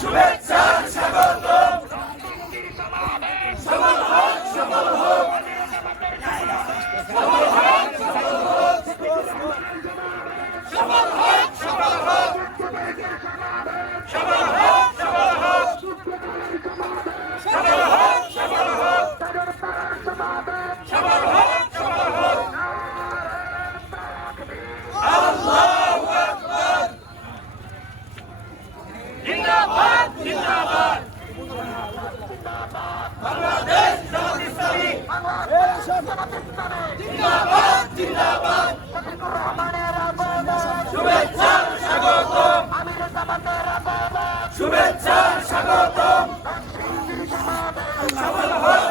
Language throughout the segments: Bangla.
শুভেচ্ছা স্বাগতম। সফল হোক সফল হোক সফল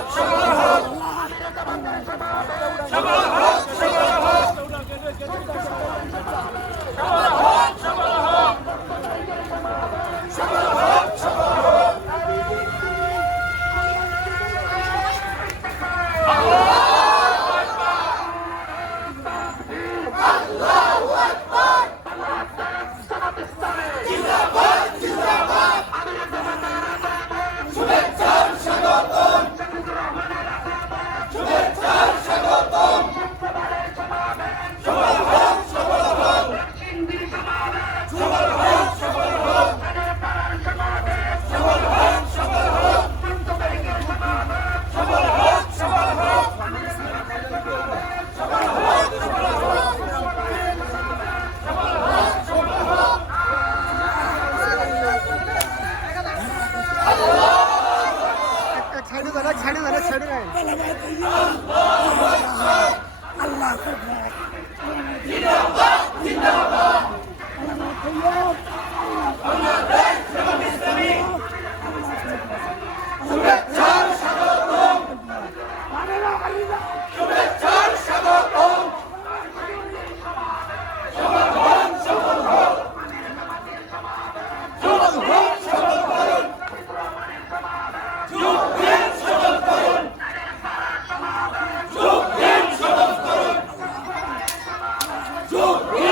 ছেড়ে ছেড়ে June!